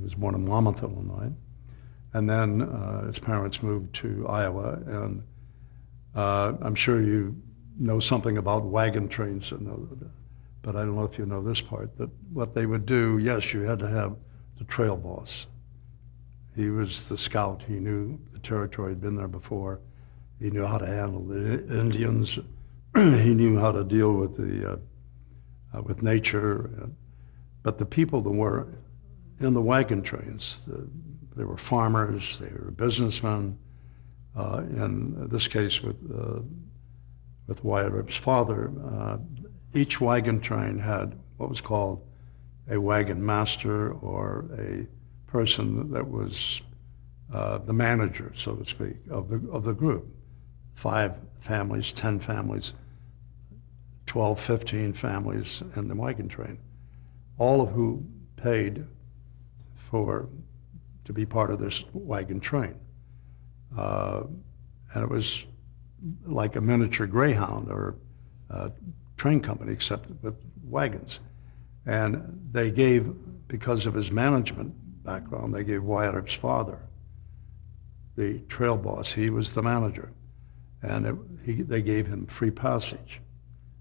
He was born in Monmouth, Illinois. And then his parents moved to Iowa. And I'm sure you know something about wagon trains, but I don't know if you know this part, that what they would do, yes, you had to have the trail boss. He was the scout. He knew the territory, had been there before. He knew how to handle the Indians. He knew how to deal with with nature. But the people that were in the wagon trains, they were farmers, they were businessmen. In this case, with Wyatt Earp's father, each wagon train had what was called a wagon master, or a person that was the manager, so to speak, of the group. 5 families, 10 families, 12, 15 families in the wagon train, all of who paid to be part of this wagon train. And it was like a miniature Greyhound or train company, except with wagons. And they gave, because of his management background, they gave Wyatt Earp's father the trail boss. He was the manager. And they gave him free passage.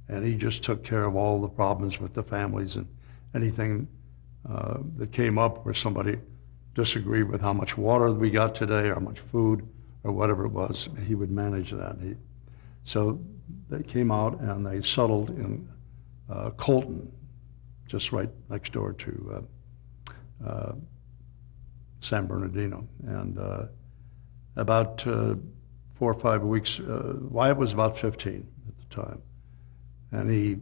And he just took care of all the problems with the families, and anything that came up where somebody disagreed with how much water we got today, or how much food, or whatever it was, he would manage that. So they came out and they settled in Colton, just right next door to San Bernardino. And about 4 or 5 weeks, Wyatt was about 15 at the time, and he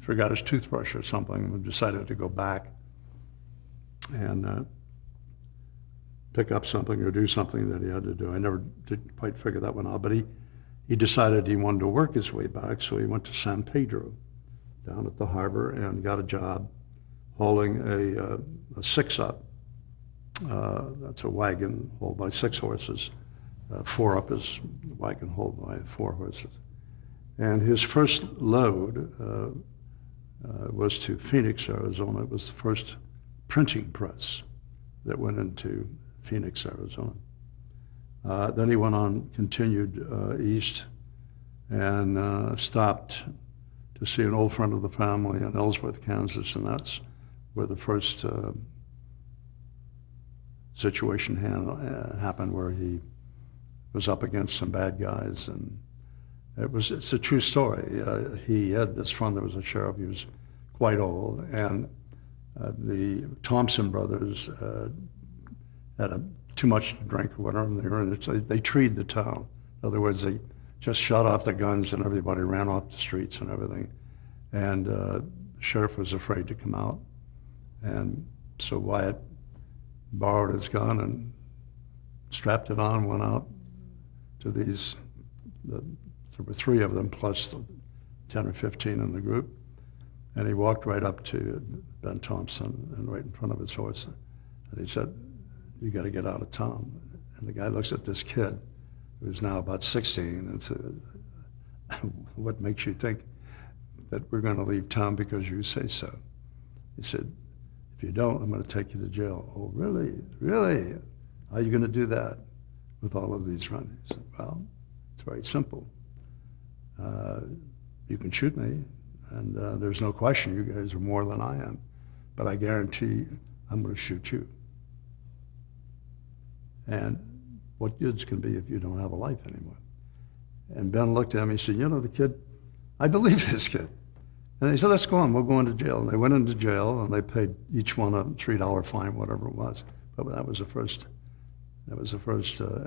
forgot his toothbrush or something and decided to go back and pick up something or do something that he had to do. I never did quite figure that one out, but he decided he wanted to work his way back, so he went to San Pedro down at the harbor and got a job hauling a 6-up. That's a wagon hauled by 6 horses. 4-up is a wagon hauled by 4 horses. And his first load was to Phoenix, Arizona. It was the first printing press that went into Phoenix, Arizona. Then he went on, continued east, and stopped to see an old friend of the family in Ellsworth, Kansas, and that's where the first situation happened, where he was up against some bad guys, and it's a true story. He had this friend that was a sheriff. He was quite old, and the Thompson brothers had too much to drink or whatever, and they treed the town. In other words, they just shut off the guns and everybody ran off the streets and everything. And the sheriff was afraid to come out. And so Wyatt borrowed his gun and strapped it on, went out to there were 3 of them plus 10 or 15 in the group. And he walked right up to Ben Thompson and right in front of his horse. And he said, "You got to get out of town." And the guy looks at this kid, who's now about 16, and said, "What makes you think that we're going to leave town because you say so?" He said, "If you don't, I'm going to take you to jail." "Oh, really? Really? How are you going to do that with all of these runners?" He said, "Well, it's very simple. You can shoot me, and there's no question you guys are more than I am, but I guarantee I'm going to shoot you. And what good's can be if you don't have a life anymore?" And Ben looked at him, he said, "You know, the kid, I believe this kid." And he said, "Let's go on, we'll go into jail." And they went into jail, and they paid each one a $3 fine, whatever it was. But that was the first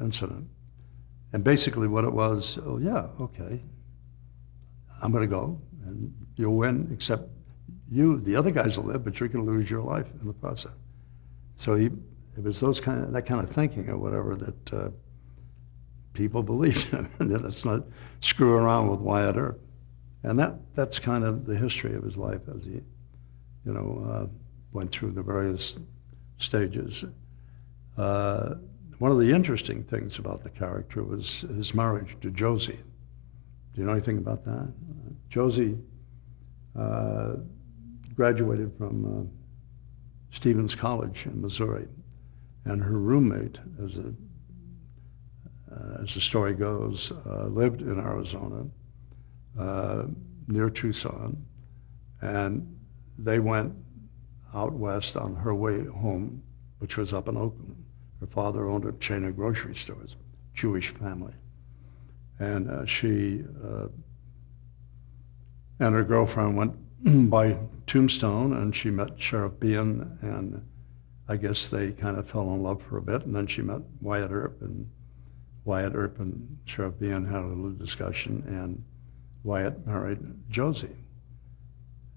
incident. And basically what it was, "Oh yeah, okay, I'm gonna go, and you'll win, except the other guys will live, but you're gonna lose your life in the process." So it was that kind of thinking or whatever that people believed in, and let's not screw around with Wyatt Earp. And that's kind of the history of his life as he, went through the various stages. One of the interesting things about the character was his marriage to Josie. Do you know anything about that? Josie graduated from Stevens College in Missouri. And her roommate, as the story goes, lived in Arizona, near Tucson, and they went out west on her way home, which was up in Oakland. Her father owned a chain of grocery stores, Jewish family. And she and her girlfriend went by Tombstone, and she met Sheriff Bean, and I guess they kind of fell in love for a bit, and then she met Wyatt Earp, and Wyatt Earp and Sheriff Bean had a little discussion, and Wyatt married Josie.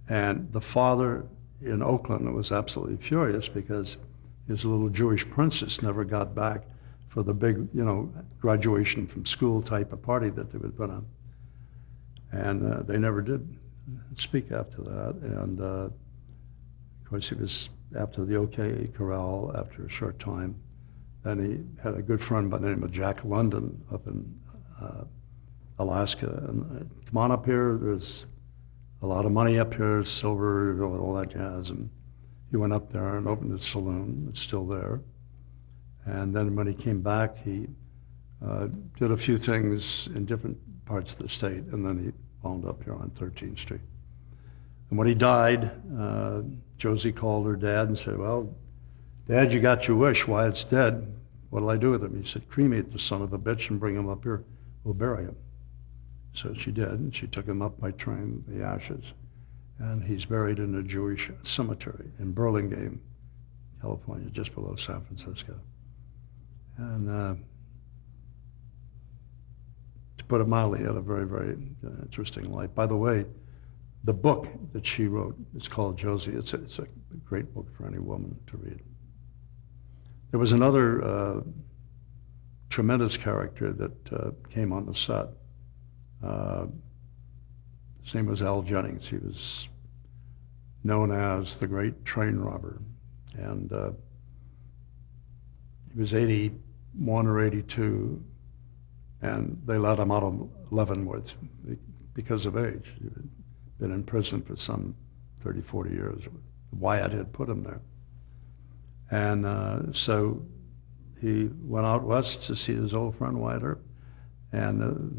And the father in Oakland was absolutely furious because his little Jewish princess never got back for the big, graduation from school type of party that they would put on. And they never did speak after that. And of course, he was after the OK Corral after a short time. Then he had a good friend by the name of Jack London up in Alaska. And come on up here, there's a lot of money up here, silver, all that jazz. And he went up there and opened a saloon. It's still there. And then when he came back, he did a few things in different parts of the state, and then he wound up here on 13th Street. And when he died, Josie called her dad and said, "Well, Dad, you got your wish. Wyatt's dead. What'll I do with him?" He said, "Cremate the son of a bitch and bring him up here. We'll bury him." So she did, and she took him up by train, the ashes. And he's buried in a Jewish cemetery in Burlingame, California, just below San Francisco. And to put it mildly, he had a very, very interesting life. By the way, the book that she wrote, it's called Josie. It's a great book for any woman to read. There was another tremendous character that came on the set. His name was Al Jennings. He was known as the great train robber. And he was 81 or 82, and they let him out of Leavenworth because of age. He'd been in prison for some 30, 40 years. Wyatt had put him there. And so he went out west to see his old friend Wyatt Earp. And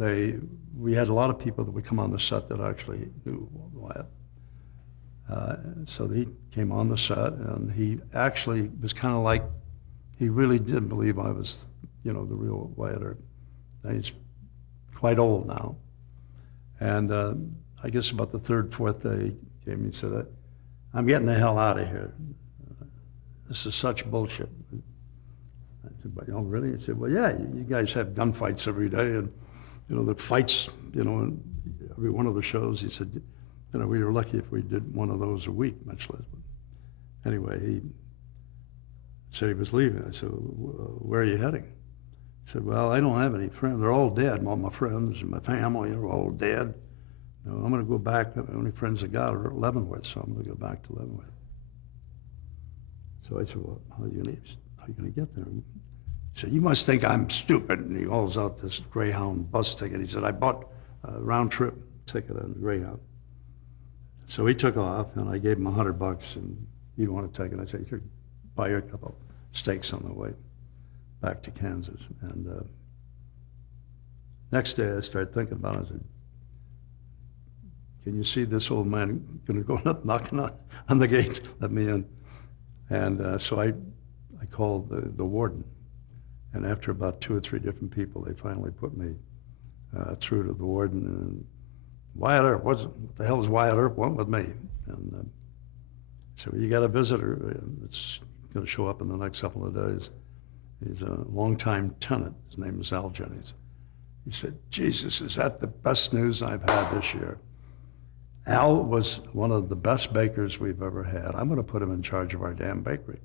we had a lot of people that would come on the set that actually knew Wyatt. So he came on the set, and he actually was kind of like, he really did believe I was, the real Wyatt Earp. He's quite old now. And I guess about the third, fourth day, he came and he said, "I'm getting the hell out of here. This is such bullshit." I said, "But, really?" He said, "Well, yeah, you guys have gunfights every day, and, the fights, in every one of the shows." He said, "We were lucky if we did one of those a week, much less." But anyway, he said he was leaving. I said, "Where are you heading?" He said, "Well, I don't have any friends. They're all dead. All my friends and my family are all dead. I'm going to go back. The only friends I got are at Leavenworth, so I'm going to go back to Leavenworth." So I said, "Well, how are you going to get there?" He said, "You must think I'm stupid." And he holds out this Greyhound bus ticket. He said, "I bought a round-trip ticket on Greyhound." So he took off, and I gave him $100, and he wanted to take it. I said, "Here, buy you a couple steaks on the way back to Kansas." And next day, I started thinking about it. I said, "Can you see this old man going to go up knocking on the gate? Let me in." And so I called the warden. And after about 2 or 3 different people, they finally put me through to the warden. And Wyatt Earp, what the hell is Wyatt Earp want with me? And so you got a visitor that's going to show up in the next couple of days. He's a longtime tenant. His name is Al Jennings. He said, "Jesus, is that the best news I've had this year?" Al was one of the best bakers we've ever had. I'm going to put him in charge of our damn bakery.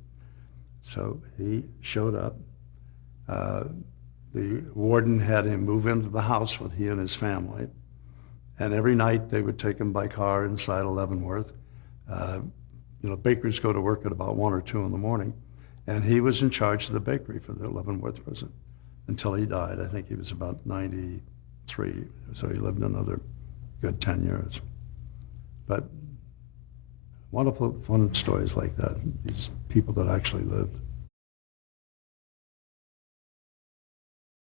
So he showed up. The warden had him move into the house with he and his family. And every night they would take him by car inside of Leavenworth. Bakers go to work at about 1 or 2 in the morning. And he was in charge of the bakery for the Leavenworth prison until he died. I think he was about 93. So he lived another good 10 years. But wonderful, fun stories like that, these people that actually lived.